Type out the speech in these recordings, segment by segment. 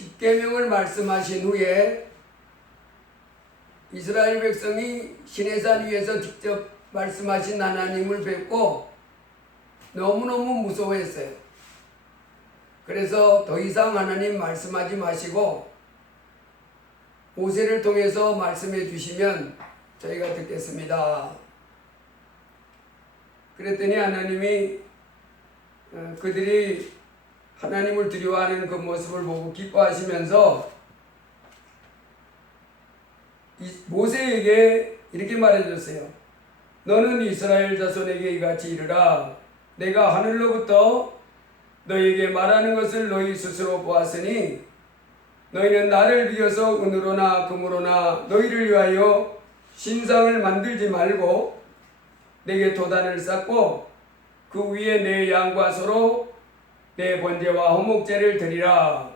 십계명을 말씀하신 후에 이스라엘 백성이 시내산 위에서 직접 말씀하신 하나님을 뵙고 너무너무 무서워했어요. 그래서 더 이상 하나님 말씀하지 마시고 모세를 통해서 말씀해 주시면 저희가 듣겠습니다. 그랬더니 하나님이 그들이 하나님을 두려워하는 그 모습을 보고 기뻐하시면서 모세에게 이렇게 말해줬어요. 너는 이스라엘 자손에게 이같이 이르라. 내가 하늘로부터 너에게 말하는 것을 너희 스스로 보았으니 너희는 나를 비워서 은으로나 금으로나 너희를 위하여 신상을 만들지 말고 내게 도단을 쌓고 그 위에 내 양과 소로 내 번제와 화목제를 드리라.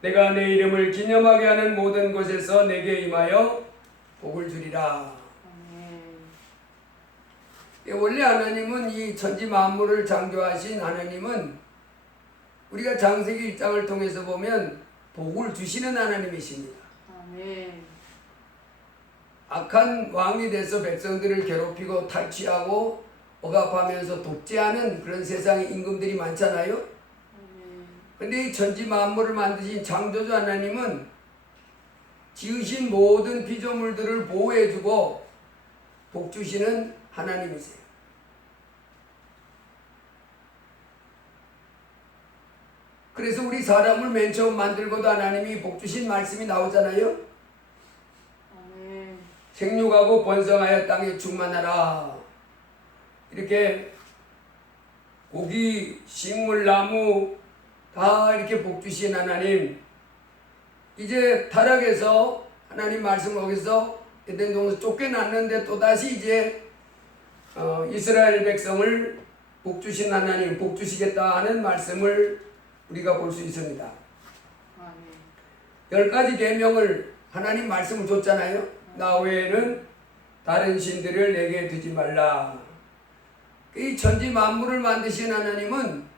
내가 내 이름을 기념하게 하는 모든 곳에서 내게 임하여 복을 주리라. 원래 하나님은 이 천지 만물을 창조하신 하나님은 우리가 창세기 1장을 통해서 보면 복을 주시는 하나님이십니다. 아멘. 악한 왕이 돼서 백성들을 괴롭히고 탈취하고 억압하면서 독재하는 그런 세상의 임금들이 많잖아요. 그런데 이 천지 만물을 만드신 창조주 하나님은 지으신 모든 피조물들을 보호해주고 복주시는 하나님이세요. 그래서 우리 사람을 맨 처음 만들고도 하나님이 복주신 말씀이 나오잖아요. 생육하고 번성하여 땅에 충만하라. 이렇게 고기, 식물, 나무 다 이렇게 복주신 하나님, 이제 타락해서 하나님 말씀 거기서 에덴 동에서 쫓겨났는데 또다시 이제 이스라엘 백성을 복주신 하나님, 복주시겠다 하는 말씀을 우리가 볼 수 있습니다. 10가지 계명을 하나님 말씀을 줬잖아요. 나 외에는 다른 신들을 내게 두지 말라. 이 천지 만물을 만드신 하나님은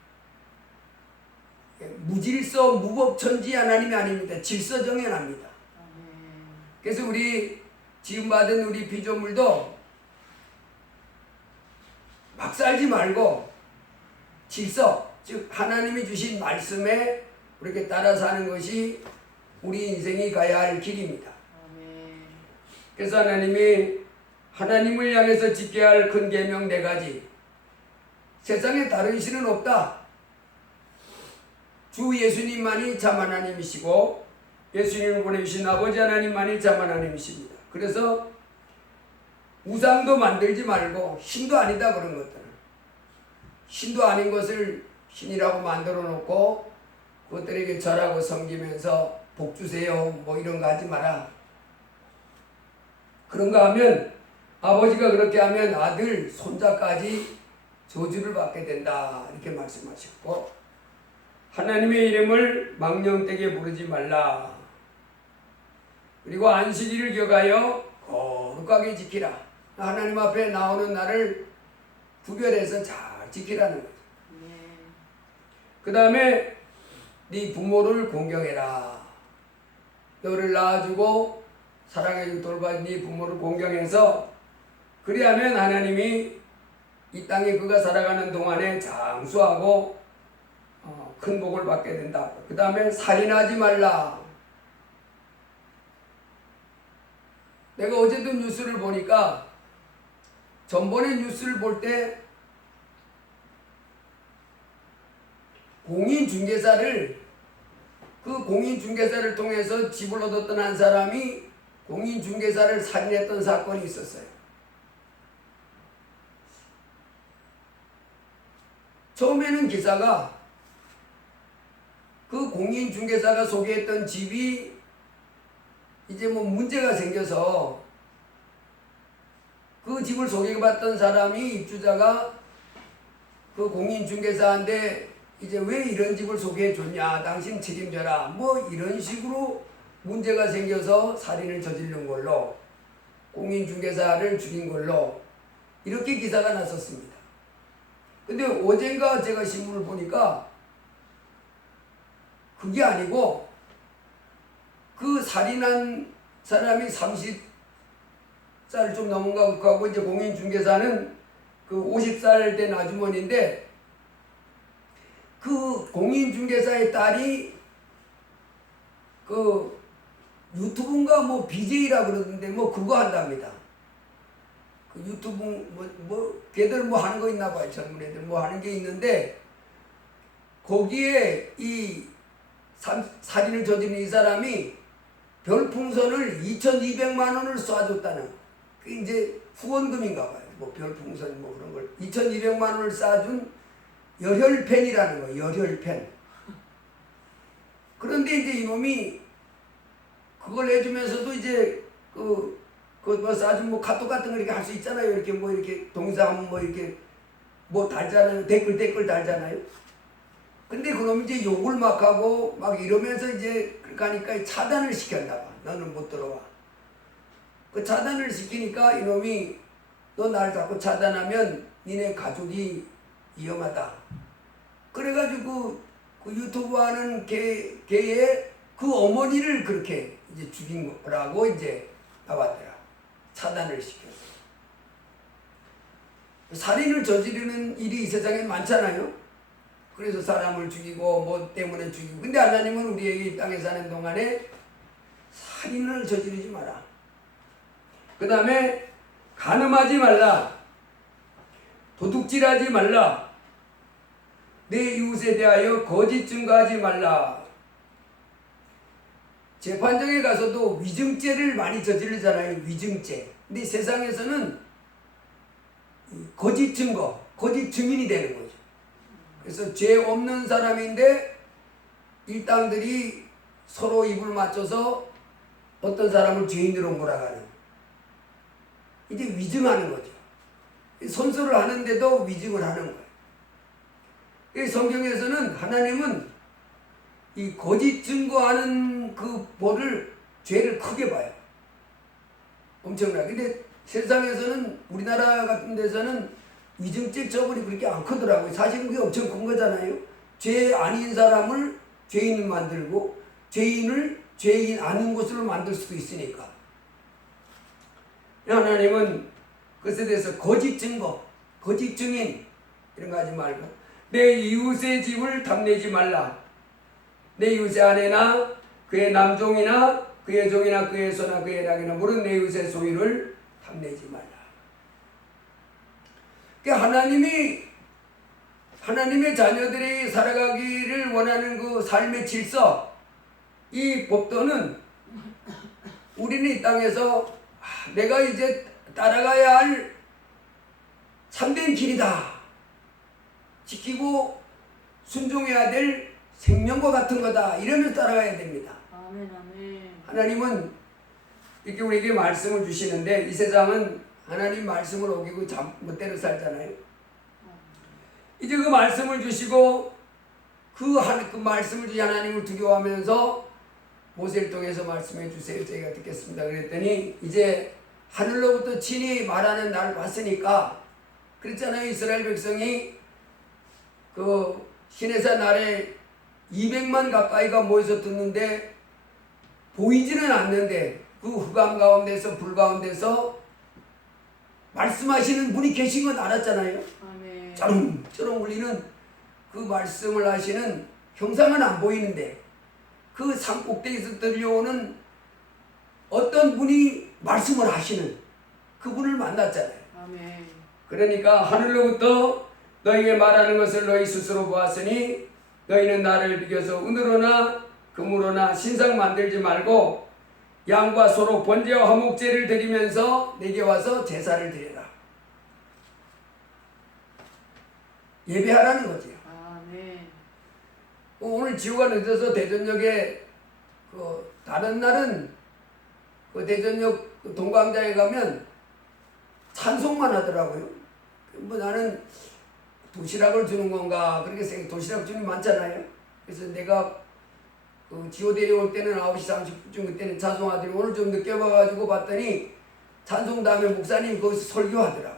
무질서 무법천지 하나님이 아닙니다. 질서정연합니다. 그래서 우리 지음받은 우리 피조물도 막 살지 말고 질서, 즉 하나님이 주신 말씀에 우리에게 따라 사는 것이 우리 인생이 가야 할 길입니다. 그래서 하나님이 하나님을 향해서 지켜야 할 큰 계명 4가지. 세상에 다른 신은 없다. 주 예수님만이 참 하나님이시고 예수님을 보내주신 아버지 하나님만이 참 하나님이십니다. 그래서 우상도 만들지 말고 신도 아니다 그런 것들은. 신도 아닌 것을 신이라고 만들어 놓고 그것들에게 절하고 섬기면서 복 주세요 뭐 이런 거 하지 마라. 그런가 하면 아버지가 그렇게 하면 아들, 손자까지 저주를 받게 된다 이렇게 말씀하셨고, 하나님의 이름을 망령되게 부르지 말라. 그리고 안식일을 기억하여 거룩하게 지키라. 하나님 앞에 나오는 날을 구별해서 잘 지키라는 거죠. 그 다음에 네 부모를 공경해라. 너를 낳아주고 사랑해주고 돌봐준 네 부모를 공경해서 그리하면 하나님이 이 땅에 그가 살아가는 동안에 장수하고 큰 복을 받게 된다. 그 다음에 살인하지 말라. 내가 어제도 뉴스를 보니까 전번에 뉴스를 볼 때 공인중개사를 통해서 집을 얻었던 한 사람이 공인중개사를 살인했던 사건이 있었어요. 처음에는 기사가 그 공인중개사가 소개했던 집이 이제 뭐 문제가 생겨서 그 집을 소개받던 사람이 입주자가 그 공인중개사한테 이제 왜 이런 집을 소개해 줬냐, 당신 책임져라 뭐 이런 식으로 문제가 생겨서 살인을 저지른 걸로, 공인중개사를 죽인 걸로 이렇게 기사가 났었습니다. 근데 어젠가 제가 신문을 보니까 그게 아니고 그 살인한 사람이 30살 좀 넘은 거 하고 이제 공인중개사는 그 50살 된 아주머니인데 그 공인중개사의 딸이 그 유튜브인가 뭐 BJ라 그러던데 뭐 그거 한답니다. 그 유튜브 걔들 뭐 하는 거 있나 봐요. 젊은 애들 뭐 하는 게 있는데 거기에 이 살인을 저지른 이 사람이 별풍선을 2,200만 원을 쏴줬다는 그 이제 후원금인가 봐요. 뭐 별풍선 뭐 그런 걸 2,200만 원을 쏴준 열혈팬이라는 거예요. 열혈팬. 그런데 이제 이놈이 그걸 해주면서도 이제 뭐 쏴준 뭐 카톡 같은 거 이렇게 할 수 있잖아요. 이렇게 뭐 이렇게 동사하면 뭐 이렇게 뭐 달잖아요. 댓글 달잖아요. 근데 그놈이 이제 욕을 막 하고 막 이러면서 이제 그렇게 하니까 차단을 시켰나 봐. 너는 못 들어와. 그 차단을 시키니까 이놈이 너 날 자꾸 차단하면 니네 가족이 위험하다. 그래가지고 그 유튜브 하는 걔의 그 어머니를 그렇게 이제 죽인 거라고 이제 나왔더라. 차단을 시켜서. 살인을 저지르는 일이 이 세상에 많잖아요. 그래서 사람을 죽이고 뭐 때문에 죽이고. 근데 하나님은 우리에게 이 땅에 사는 동안에 살인을 저지르지 마라. 그 다음에 간음하지 말라. 도둑질하지 말라. 내 이웃에 대하여 거짓 증거하지 말라. 재판정에 가서도 위증죄를 많이 저지르잖아요. 위증죄. 근데 세상에서는 거짓 증거, 거짓 증인이 되는 거죠. 그래서 죄 없는 사람인데 일당들이 서로 입을 맞춰서 어떤 사람을 죄인으로 몰아가는, 이제 위증하는 거죠. 선서를 하는데도 위증을 하는 거예요. 이 성경에서는 하나님은 이 거짓 증거하는 그 벌을, 죄를 크게 봐요. 엄청나게. 근데 세상에서는, 우리나라 같은 데서는 위증죄 처벌이 그렇게 안 크더라고요. 사실은 그게 엄청 큰 거잖아요. 죄 아닌 사람을 죄인 만들고 죄인을 죄인 아닌 것으로 만들 수도 있으니까. 하나님은 그것에 대해서 거짓 증거, 거짓 증인 이런 거 하지 말고 내 이웃의 집을 탐내지 말라. 내 이웃의 아내나 그의 남종이나 그의 종이나 그의 소나 그의 낙이나 모든 내 이웃의 소유를 탐내지 말라. 그러니까 하나님의 자녀들이 살아가기를 원하는 그 삶의 질서, 이 법도는 우리는 이 땅에서 내가 이제 따라가야 할 참된 길이다. 지키고 순종해야 될 생명과 같은 거다. 이러면서 따라가야 됩니다. 아멘, 아멘. 하나님은 이렇게 우리에게 말씀을 주시는데 이 세상은 하나님 말씀을 어기고 멋대로 살잖아요. 이제 그 말씀을 주시고 그 말씀을 주신 하나님을 두려워하면서 모세를 통해서 말씀해 주세요. 저희가 듣겠습니다. 그랬더니 이제 하늘로부터 친히 말하는 날을 봤으니까, 그랬잖아요. 이스라엘 백성이 그 시내산 아래 200만 가까이가 모여서 듣는데 보이지는 않는데 그 흑암 가운데서 불 가운데서 말씀하시는 분이 계신 건 알았잖아요. 아멘. 짜릉짜릉 울리는 그 말씀을 하시는 형상은 안 보이는데 그 산 꼭대기에서 들려오는 어떤 분이 말씀을 하시는 그분을 만났잖아요. 아멘. 그러니까 하늘로부터 너희에게 말하는 것을 너희 스스로 보았으니 너희는 나를 비교서 은으로나 금으로나 신상 만들지 말고 양과 소로 번제와 화목제를 드리면서 내게 와서 제사를 드려라. 예배하라는 거죠. 아멘. 오늘 지호가 늦어서 대전역에 다른 날은 그 대전역 그 동광장에 가면 찬송만 하더라고요. 뭐 나는 도시락을 주는 건가 그렇게 생각. 도시락 주는 많잖아요. 그래서 내가 그 지호 데려올 때는 9시 30분쯤 그때는 찬송하더니 오늘 좀 늦게 와가지고 봤더니 찬송 다음에 목사님 거기서 설교하더라.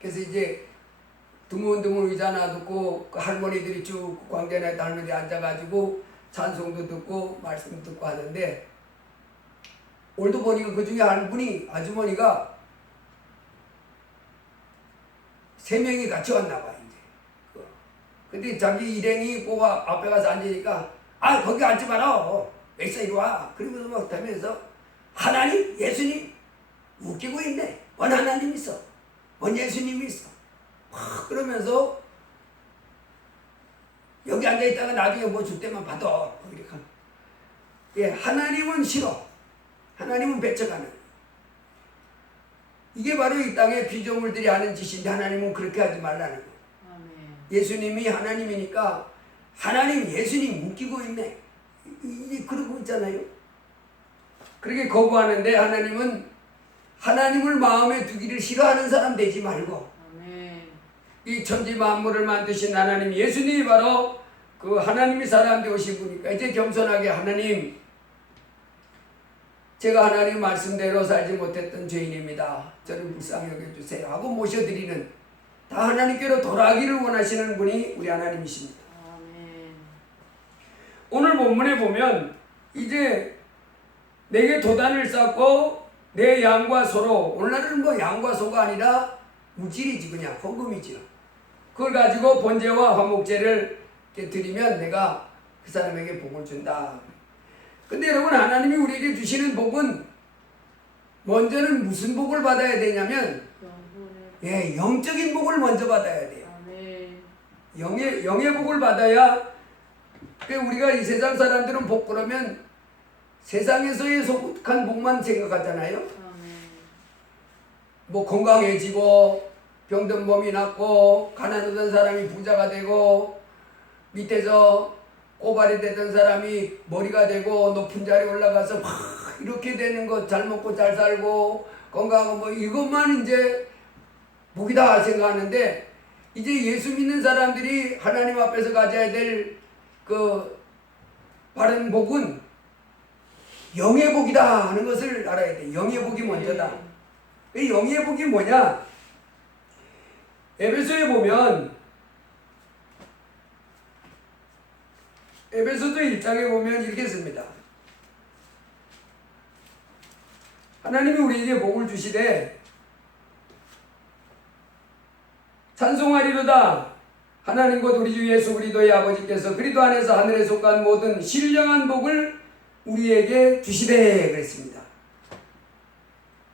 그래서 이제 드문드문 의자 놔두고 그 할머니들이 쭉 광장에 할머니들이 앉아가지고 찬송도 듣고 말씀도 듣고 하는데 오늘도 보니까 그 중에 한 분이 아주머니가 3명이 같이 왔나 봐 이제. 근데 자기 일행이 꼬가 앞에 가서 앉으니까 아 거기 앉지 마라. 애써 이리 와. 그러면서 막 하면서 하나님 예수님 웃기고 있네. 원 하나님 있어. 원 예수님이 있어. 막 그러면서 여기 앉아있다가 나중에 뭐 줄 때만 받아. 이렇게. 예, 하나님은 싫어. 하나님은 배척하는. 이게 바로 이 땅의 피조물들이 하는 짓인데 하나님은 그렇게 하지 말라는 거. 아멘. 예수님이 하나님이니까 하나님 예수님 웃기고 있네. 이게 그러고 있잖아요. 그렇게 거부하는데 하나님은 하나님을 마음에 두기를 싫어하는 사람 되지 말고 아멘. 이 천지 만물을 만드신 하나님 예수님이 바로 그 하나님이 사람 되오신 분이니까 이제 겸손하게 하나님 제가 하나님 말씀대로 살지 못했던 죄인입니다. 저를 불쌍히 여겨주세요 하고 모셔드리는 다 하나님께로 돌아가기를 원하시는 분이 우리 하나님이십니다. 아멘. 오늘 본문에 보면 이제 내게 도단을 쌓고 내 양과 소로 오늘날은 뭐 양과 소가 아니라 물질이지 그냥 헌금이지요. 그걸 가지고 번제와 화목제를 이렇게 드리면 내가 그 사람에게 복을 준다. 근데 여러분 하나님이 우리에게 주시는 복은 먼저는 무슨 복을 받아야 되냐면 영혼의 예, 영적인 복을 먼저 받아야 돼요. 아멘. 영의 복을 받아야 우리가 이 세상 사람들은 복 그러면 세상에서의 속한 복만 생각하잖아요. 아멘. 뭐 건강해지고 병든 몸이 낫고 가난하던 사람이 부자가 되고 밑에서 꼬발이 되던 사람이 머리가 되고 높은 자리에 올라가서 막 이렇게 되는 거 잘 먹고 잘 살고 건강하고 뭐 이것만 이제 복이다 생각하는데 이제 예수 믿는 사람들이 하나님 앞에서 가져야 될 그 바른 복은 영의 복이다 하는 것을 알아야 돼. 영의 복이 먼저다. 이 영의 복이 뭐냐? 에베소에 보면 에베소서 1장에 보면 이렇게 씁니다. 하나님이 우리에게 복을 주시되 찬송하리로다. 하나님 곧 우리 주 예수 그리스도의 아버지께서 그리스도 안에서 하늘에 속한 모든 신령한 복을 우리에게 주시되 그랬습니다.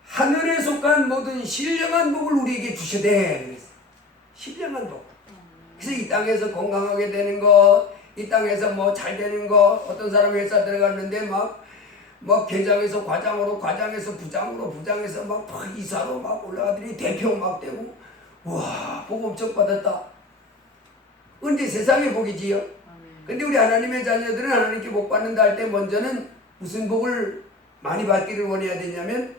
하늘에 속한 모든 신령한 복을 우리에게 주시되 그랬어요. 신령한 복. 그래서 이 땅에서 건강하게 되는 것, 이 땅에서 뭐 잘 되는 것, 어떤 사람 회사 들어갔는데 막 계장에서 과장으로, 과장에서 부장으로, 부장에서 막 이사로 막 올라가더니 대표 막 되고, 와, 복 엄청 받았다. 근데 세상의 복이지요. 근데 우리 하나님의 자녀들은 하나님께 복 받는다 할 때 먼저는 무슨 복을 많이 받기를 원해야 되냐면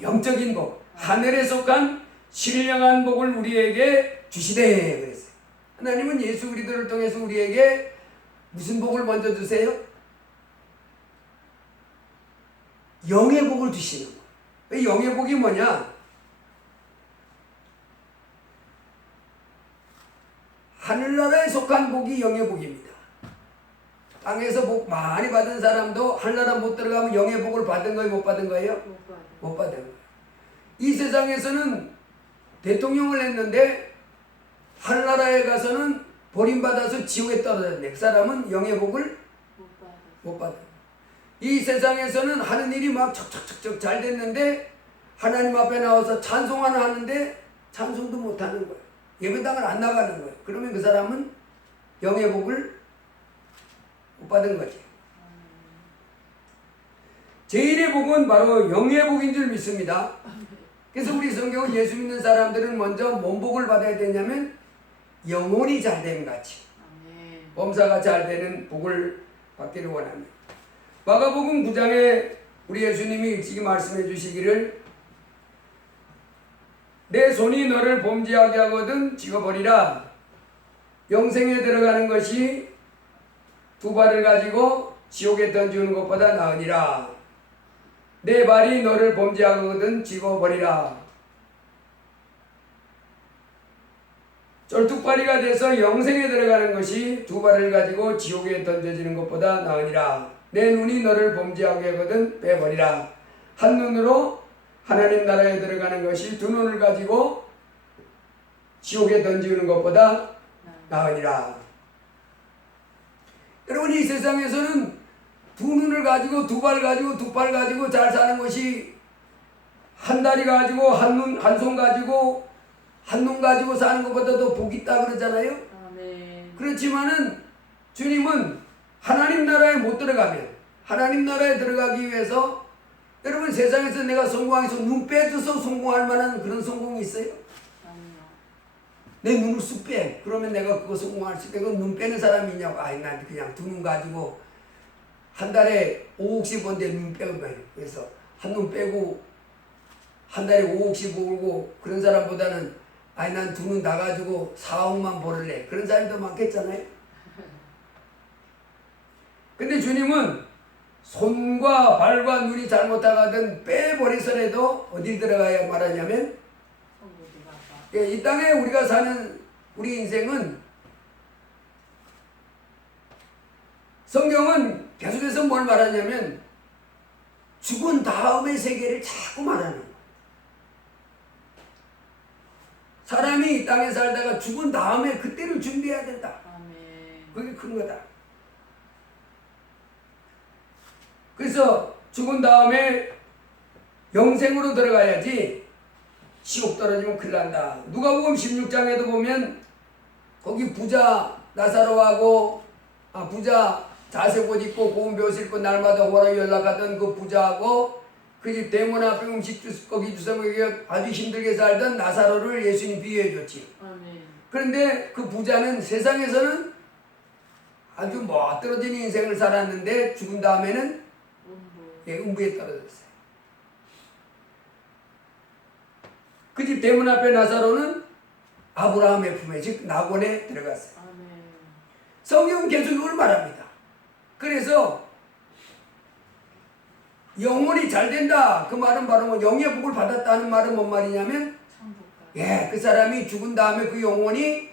영적인 복, 하늘에 속한 신령한 복을 우리에게 주시되 그랬어요. 하나님은 예수 그리스도를 통해서 우리에게 무슨 복을 먼저 주세요? 영의 복을 주시는 거예요. 영의 복이 뭐냐? 하늘나라에 속한 복이 영의 복입니다. 땅에서 복 많이 받은 사람도 하늘나라 못 들어가면 영의 복을 받은 거예요? 못 받은 거예요? 못 받은 거예요. 이 세상에서는 대통령을 했는데 하늘나라에 가서는 버림받아서 지옥에 떨어졌네. 그 사람은 영의 복을 못 받아요. 이 세상에서는 하는 일이 막 척척척척 잘 됐는데 하나님 앞에 나와서 찬송하나 하는데 찬송도 못하는 거예요. 예배당을 안 나가는 거예요. 그러면 그 사람은 영의 복을 못 받은 거지. 제1의 복은 바로 영의 복인 줄 믿습니다. 그래서 우리 성경은 예수 믿는 사람들은 먼저 뭔 복을 받아야 되냐면 영혼이 잘됨 같이 범사가 잘 되는 복을 받기를 원합니다. 마가복음 9장에 우리 예수님이 일찍이 말씀해 주시기를 내 손이 너를 범죄하게 하거든 찍어버리라. 영생에 들어가는 것이 두 발을 가지고 지옥에 던지는 것보다 나으니라. 내 발이 너를 범죄하거든 찍어버리라. 쫄뚝발이가 돼서 영생에 들어가는 것이 두 발을 가지고 지옥에 던져지는 것보다 나으니라. 내 눈이 너를 범죄하게 하거든 빼버리라. 한 눈으로 하나님 나라에 들어가는 것이 두 눈을 가지고 지옥에 던지는 것보다 나으니라. 여러분, 이 세상에서는 두 눈을 가지고 두 발 가지고 두 팔 가지고 잘 사는 것이 한 다리 가지고 한 손 가지고 한 눈 가지고 사는 것보다도 복이 있다 그러잖아요. 아멘. 그렇지만은 주님은 하나님 나라에 못 들어가면, 하나님 나라에 들어가기 위해서, 여러분, 세상에서 내가 성공해서 눈 빼줘서 성공할 만한 그런 성공이 있어요? 아니요. 내 눈을 쑥 빼. 그러면 내가 그거 성공할 수 있고, 눈 빼는 사람이 있냐고. 아니, 난 그냥 두 눈 가지고 한 달에 5억씩 번데 눈 빼면, 그래서 한 눈 빼고 한 달에 5억씩 벌고 그런 사람보다는 아니, 난 두 눈 다 가지고 4억만 벌을래. 그런 사람이 더 많겠잖아요. 근데 주님은 손과 발과 눈이 잘못하거든 빼버리서라도 어딜 들어가야 말하냐면, 이 땅에 우리가 사는 우리 인생은, 성경은 계속해서 뭘 말하냐면 죽은 다음의 세계를 자꾸 말하는 거예요. 사람이 이 땅에 살다가 죽은 다음에 그때를 준비해야 된다. 아멘. 그게 큰 거다. 그래서 죽은 다음에 영생으로 들어가야지 지옥 떨어지면 큰일 난다. 누가복음 16장에도 보면 거기 부자 나사로하고 부자 자색 옷 입고 고운 벼옷 입고 날마다 호라 연락하던 그 부자하고 그 집 대문 앞에 음식 거기 주서 먹이게 아주 힘들게 살던 나사로를 예수님 비유해 줬지. 아멘. 그런데 그 부자는 세상에서는 아주 멋들어진 인생을 살았는데 죽은 다음에는 음부에 떨어졌어요. 그 집 대문 앞에 나사로는 아브라함의 품에, 즉 낙원에 들어갔어요. 아멘. 성경은 계속 이걸 말합니다. 그래서 영혼이 잘 된다, 그 말은 바로 뭐 영의 복을 받았다는 말은 뭔 말이냐면, 그 사람이 죽은 다음에 그 영혼이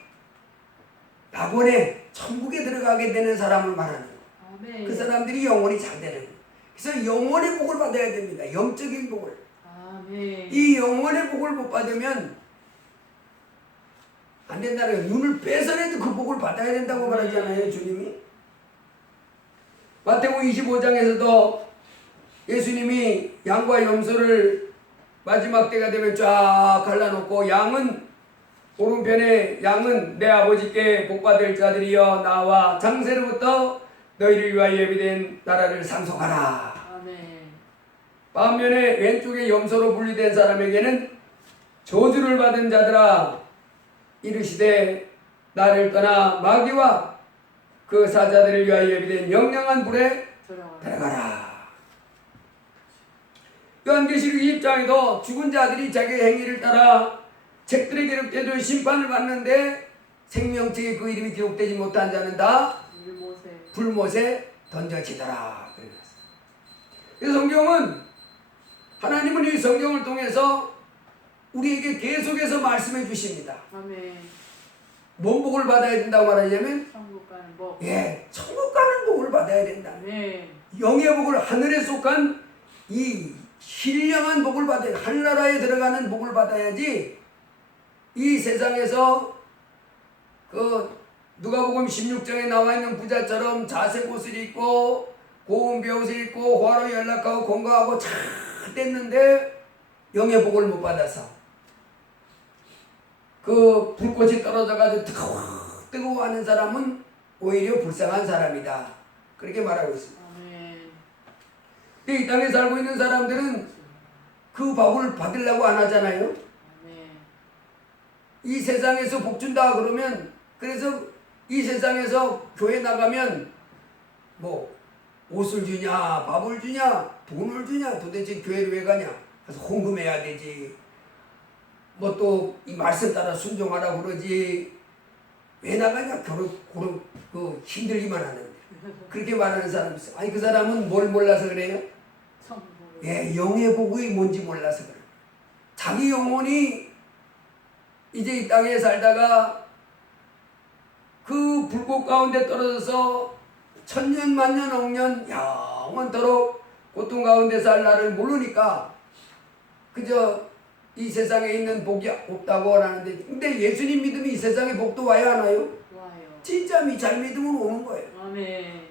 낙원에 천국에 들어가게 되는 사람을 말하는 거예요. 아멘. 그 사람들이 영혼이 잘 되는 거예요. 그래서 영혼의 복을 받아야 됩니다. 영적인 복을. 아멘. 이 영혼의 복을 못 받으면 안 된다는 거예요. 눈을 빼서라도 그 복을 받아야 된다고 말하잖아요, 주님이. 마태복음 25장에서도 예수님이 양과 염소를 마지막 때가 되면 쫙 갈라놓고, 양은 오른편에, 양은 내 아버지께 복받을 자들이여 나와 장세로부터 너희를 위하여 예비된 나라를 상속하라. 아멘. 반면에 왼쪽에 염소로 분리된 사람에게는 저주를 받은 자들아 이르시되 나를 떠나 마귀와 그 사자들을 위하여 예비된 영영한 불에 들어가라. 요한계시록 20장에도 죽은 자들이 자기 행위를 따라 책들에 기록되어 심판을 받는데 생명책에 그 이름이 기록되지 못한 자는 다 불못에 던져지더라. 그래서 성경은, 하나님은 이 성경을 통해서 우리에게 계속해서 말씀해 주십니다. 아멘. 뭔 복을 받아야 된다고 말하냐면, 천국 가는 복. 천국 가는 복을 받아야 된다. 아멘. 영의 복을, 하늘에 속한 이 신령한 복을 받아야, 하늘나라에 들어가는 복을 받아야지 이 세상에서 그 누가복음 16장에 나와 있는 부자처럼 자색 옷을 입고 고운 벼옷을 입고 화로 연락하고 건강하고 잘 됐는데 영의 복을 못 받아서 그 불꽃이 떨어져가지고 뜨거워하는 사람은 오히려 불쌍한 사람이다. 그렇게 말하고 있습니다. 근데 이 땅에 살고 있는 사람들은 그 복을 받으려고 안 하잖아요. 이 세상에서 복 준다 그러면, 그래서 이 세상에서 교회 나가면 뭐 옷을 주냐, 밥을 주냐, 돈을 주냐, 도대체 교회를 왜 가냐? 그래서 헌금해야 되지. 뭐 또 이 말씀 따라 순종하라 그러지. 왜 나가냐? 그 힘들기만 하는데. 그렇게 말하는 사람이 있어요. 아니, 그 사람은 뭘 몰라서 그래요? 영의 복이 뭔지 몰라서 그래요. 자기 영혼이 이제 이 땅에 살다가 그 불꽃 가운데 떨어져서 천년 만년 억년 영원토록 고통 가운데 살 나를 모르니까 그저 이 세상에 있는 복이 없다고 하는데, 근데 예수님 믿으면 이 세상에 복도 와야 하나요? 와요. 진짜 잘 믿으면 오는 거예요. 아멘.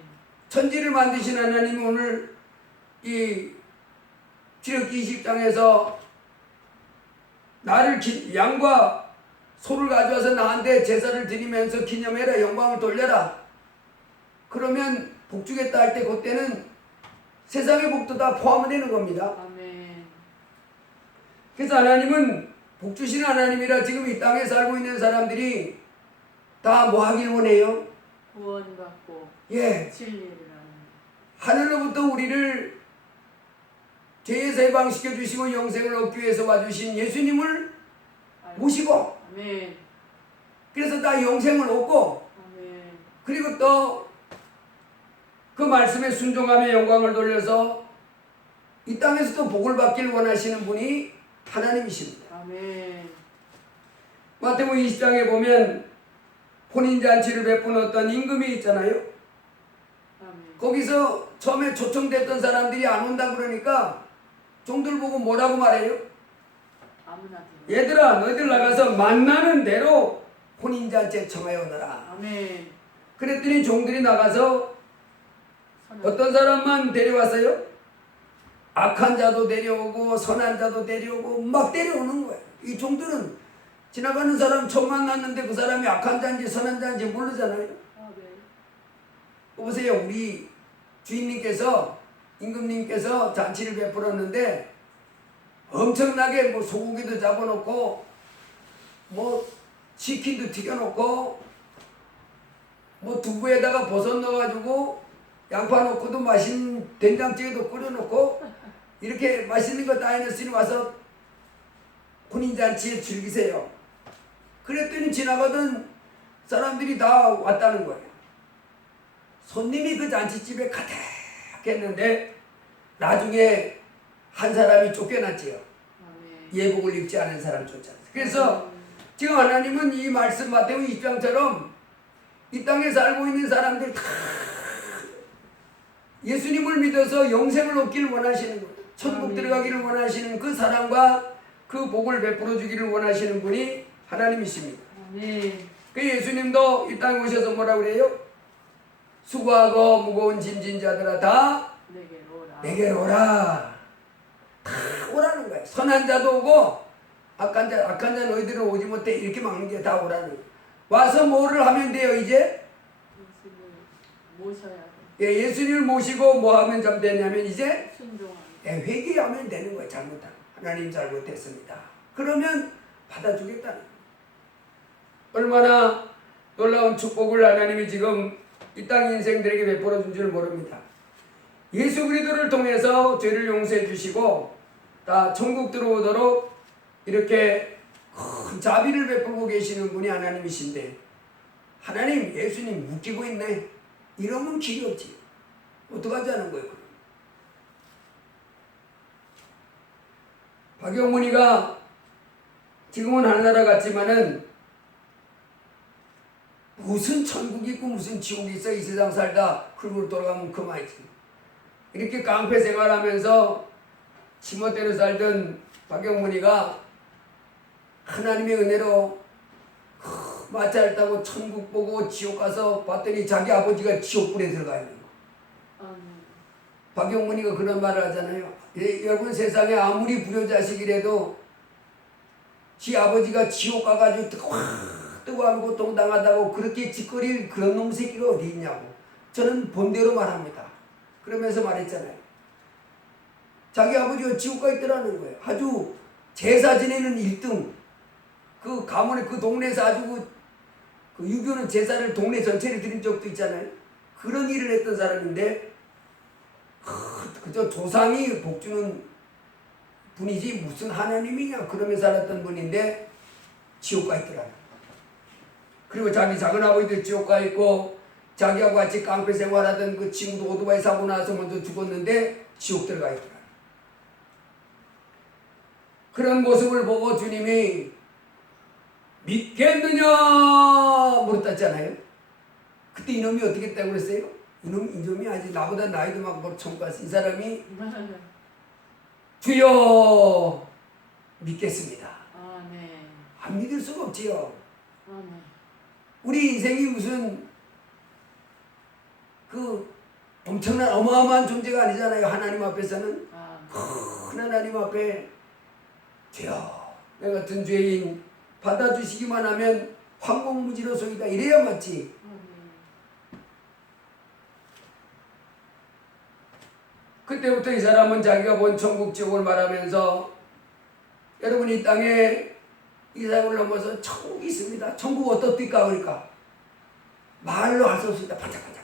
천지를 만드신 하나님이 오늘 이 출애굽기 20장에서 나를 양과 소를 가져와서 나한테 제사를 드리면서 기념해라, 영광을 돌려라, 그러면 복 주겠다 할 때 그때는 세상의 복도 다 포함되는 겁니다. 아멘. 그래서 하나님은 복 주시는 하나님이라 지금 이 땅에 살고 있는 사람들이 다 뭐 하길 원해요? 구원받고 예, 진리를 하는. 하늘로부터 우리를 죄에서 해방시켜 주시고 영생을 얻기 위해서 와주신 예수님을 모시고, 아멘. 그래서 다 영생을 얻고, 아멘. 그리고 또 그 말씀에 순종하며 영광을 돌려서 이 땅에서도 복을 받길 원하시는 분이 하나님이십니다. 아멘. 마태복음 20장에 보면 혼인잔치를 베푼 어떤 임금이 있잖아요. 아멘. 거기서 처음에 초청됐던 사람들이 안 온다 그러니까 종들 보고 뭐라고 말해요? 아무나 들어. 얘들아, 너희들 나가서 만나는 대로 혼인잔치에 청하여 오너라. 아멘. 그랬더니 종들이 나가서 선한. 어떤 사람만 데려왔어요? 악한 자도 데려오고 선한 자도 데려오고 막 데려오는 거예요. 이 종들은 지나가는 사람 처음 만났는데 그 사람이 악한 자인지 선한 자인지 모르잖아요. 아멘. 보세요, 우리 주인님께서, 임금님께서 잔치를 베풀었는데 엄청나게 뭐 소고기도 잡아놓고 뭐 치킨도 튀겨놓고 뭐 두부에다가 버섯 넣어가지고 양파 넣고도 맛있는 된장찌개도 끓여놓고 이렇게 맛있는 거 다 해놨으니 와서 혼인잔치에 즐기세요. 그랬더니 지나가던 사람들이 다 왔다는 거예요. 손님이 그 잔치집에 가득했는데 나중에 한 사람이 쫓겨났지요. 아멘. 예복을 입지 않은 사람 쫓아냈어요. 그래서 지금 하나님은 이 말씀 마태복음 20장처럼 이 땅에 살고 있는 사람들 다 예수님을 믿어서 영생을 얻기를 원하시는 거예요. 천국 아멘. 들어가기를 원하시는 그 사랑과 그 복을 베풀어 주기를 원하시는 분이 하나님이십니다. 아멘. 그 예수님도 이 땅에 오셔서 뭐라고 그래요? 수고하고 무거운 짐진 자들아 다 내게로 오라. 내게로 오라. 다 오라는 거예요. 선한 자도 오고 악한 자 너희들은 오지 못해 이렇게 막는 게 다 오라는 거예요. 와서 뭐를 하면 돼요 이제? 예수님을 모셔야 돼. 예, 예수님을 모시고 뭐 하면 좀 되냐면 이제 순종하는. 회개하면 되는 거예요. 잘못한 하나님 잘못했습니다. 그러면 받아주겠다는 거예요. 얼마나 놀라운 축복을 하나님이 지금 이 땅 인생들에게 베풀어 준 줄 모릅니다. 예수 그리스도를 통해서 죄를 용서해 주시고 다 천국 들어오도록 이렇게 큰 자비를 베풀고 계시는 분이 하나님이신데, 하나님 예수님 웃기고 있네 이러면 길이 없지. 어떡하지 하는 거예요. 박영문이가 지금은 하늘나라 같지만은 무슨 천국이 있고 무슨 지옥이 있어. 이 세상 살다 흙으로 돌아가면 그만이지. 이렇게 깡패 생활하면서 지멋대로 살던 박영문이가 하나님의 은혜로 마찰 타고 천국 보고 지옥 가서 봤더니 자기 아버지가 지옥불에 들어가 있는 거. 아멘. 박영문이가 그런 말을 하잖아요. 여러분 세상에 아무리 불효자식이라도 지 아버지가 지옥 가가지고 뜨거워하고 고통당하다고 그렇게 짓거릴 그런 놈 새끼가 어디 있냐고 저는 본대로 말합니다. 그러면서 말했잖아요. 자기 아버지가 지옥 가 있더라는 거예요. 아주 제사 지내는 1등. 그 가문에 그 동네에서 아주 그 유교는 제사를 동네 전체를 드린 적도 있잖아요. 그런 일을 했던 사람인데 그저 조상이 복주는 분이지 무슨 하나님이냐 그러면서 살았던 분인데 지옥 가 있더라. 그리고 자기 작은 아버지도 지옥 가 있고 자기하고 같이 깡패 생활하던 그 친구도 오토바이 사고 나서 먼저 죽었는데 지옥 들어가 있더라. 그런 모습을 보고 주님이 믿겠느냐 물었다잖아요. 그때 이놈이 어떻게 했다고 그랬어요? 이놈이 아직 나보다 나이도 많고 총각이 이 사람이 주여 믿겠습니다. 아멘. 안 믿을 수가 없지요. 아멘. 우리 인생이 무슨 그 엄청난 어마어마한 존재가 아니잖아요. 하나님 앞에서는 큰 하나님 앞에 주여 내 같은 죄인 받아주시기만 하면 황공무지로소이다 이래야 맞지. 그때부터 이 사람은 자기가 본 천국 지옥을 말하면서 여러분 이 땅에 이 사람을 넘어서 천국이 있습니다. 천국 어떻습니까? 그러니까 말로 할 수 없습니다. 반짝반짝.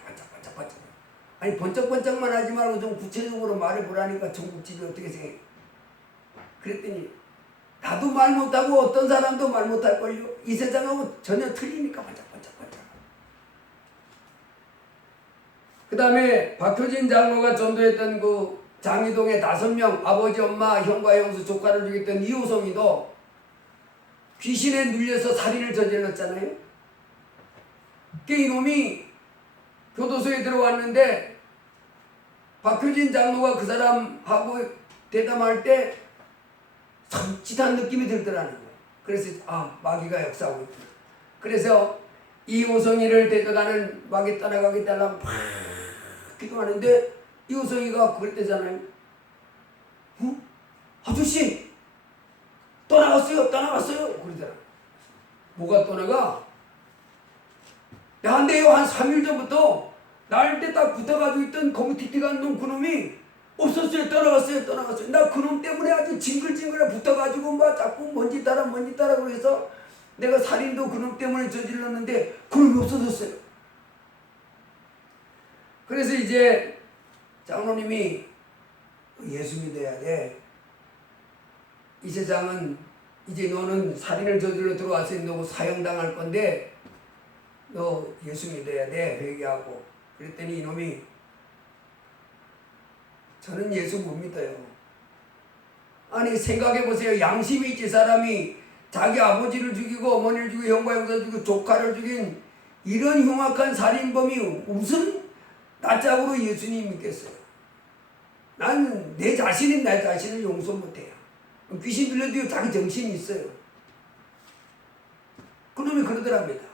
아니 번쩍번쩍만 하지 말고 좀 구체적으로 말해보라니까 천국집이 어떻게 생겨. 그랬더니 나도 말 못하고 어떤 사람도 말 못할걸요. 이 세상하고 전혀 틀리니까 반짝반짝. 그 다음에 박효진 장로가 전도했던 그 장이동의 5명 아버지 엄마 형과 형수 조카를 죽였던 이호성이도 귀신에 눌려서 살인을 저질렀잖아요. 그 이놈이 교도소에 들어왔는데 박효진 장로가 그 사람하고 대담할 때 섬찟한 느낌이 들더라는 거예요. 그래서 마귀가 역사하고 있구나. 그래서 이호성이를 데려가는 마귀 따라가게 달라고 막 기도하는데 이호성이가 그랬대잖아요. 아저씨 떠나갔어요. 그러더라. 뭐가 떠나가? 나한테요 한 3일 전부터 나한테 딱 붙어가지고 있던 거무튀튀한 놈 그놈이 없었어요. 떠나갔어요. 나 그놈 때문에 아주 징글징글해 붙어가지고 막 자꾸 먼지 따라 그래서 내가 살인도 그놈 때문에 저질렀는데 그놈이 없어졌어요. 그래서 이제 장로님이 예수 믿어야 돼. 이 세상은 이제 너는 살인을 저질러 들어와서 너 사형당할 건데 너 예수 믿어야 돼. 회개하고. 그랬더니 이놈이 저는 예수 못 믿어요. 아니 생각해보세요. 양심이 있지. 사람이 자기 아버지를 죽이고 어머니를 죽이고 형과 형사를 죽이고 조카를 죽인 이런 흉악한 살인범이 무슨 낯짝으로 예수님 믿겠어요. 나는 내 자신을 용서 못해요. 귀신 들려도 자기 정신이 있어요. 그놈이 그러더랍니다.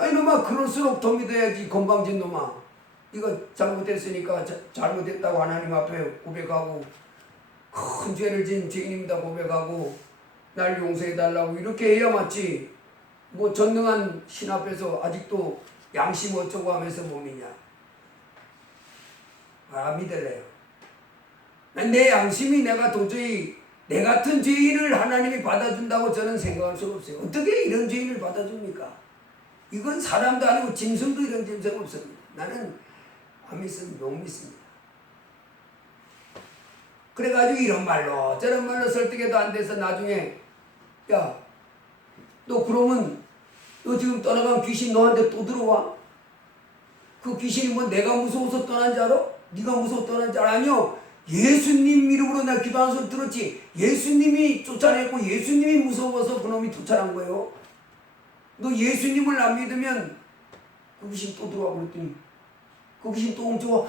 이놈아 그럴수록 더 믿어야지. 건방진 놈아. 이거 잘못했으니까 잘못했다고 하나님 앞에 고백하고 큰 죄를 진 죄인입니다 고백하고 날 용서해달라고 이렇게 해야 맞지. 뭐 전능한 신 앞에서 아직도 양심 어쩌고 하면서 못 믿냐. 믿을래요. 내 양심이 내가 도저히 내 같은 죄인을 하나님이 받아준다고 저는 생각할 수가 없어요. 어떻게 이런 죄인을 받아줍니까? 이건 사람도 아니고 짐승도 이런 짐승 없습니다. 나는 안 믿습니다. 못 믿습니다. 그래가지고 이런 말로 저런 말로 설득해도 안 돼서 나중에 야, 너 그러면 너 지금 떠나간 귀신 너한테 또 들어와? 그 귀신이 뭐 내가 무서워서 떠난 줄 알아? 네가 무서워 떠난 줄 알아? 아니요. 예수님 이름으로 내가 기도하는 소리 들었지. 예수님이 쫓아냈고 예수님이 무서워서 그놈이 쫓아난 거예요. 너 예수님을 안 믿으면 그 귀신 또 들어와. 그랬더니 그 귀신 또 옮겨와.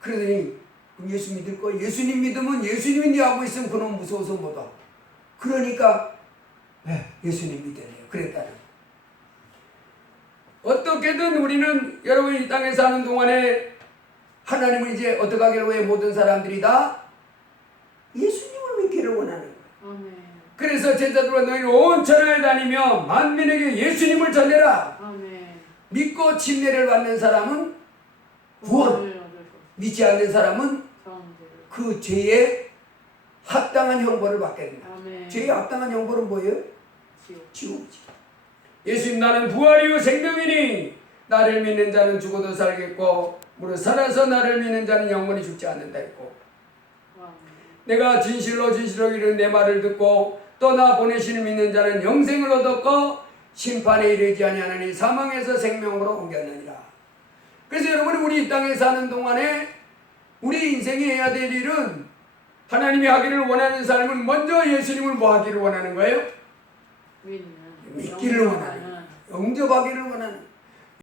그러더니 그럼 예수 믿을 거야. 예수님 믿으면 예수님이 네 하고 있으면 그놈 무서워서 뭐다. 그러니까 예수님 믿으래요. 그랬다는. 어떻게든 우리는 여러분 이 땅에 사는 동안에 하나님은 이제 어떻게 하기를 왜 모든 사람들이 다 예수님을 믿기를 원하는 거예요. 아멘. 그래서 제자들과 너희는 온 천하에 다니며 만민에게 예수님을 전해라. 아멘. 믿고 침례를 받는 사람은 구원, 믿지 않는 사람은 그 죄에 합당한 형벌을 받게 됩니다. 아멘. 죄에 합당한 형벌은 뭐예요? 지옥. 예수님 나는 부활이요 생명이니 나를 믿는 자는 죽어도 살겠고 무릇 살아서 나를 믿는 자는 영원히 죽지 않는다 했고 내가 진실로 이르는 내 말을 듣고 또 나 보내시는 믿는 자는 영생을 얻었고 심판에 이르지 아니하나니 사망에서 생명으로 옮겼느니라. 그래서 여러분 우리 이 땅에 사는 동안에 우리 인생이 해야 될 일은 하나님이 하기를 원하는 삶은 먼저 예수님을 뭐 하기를 원하는 거예요? 믿기를 원하는 거예요. 영접하기를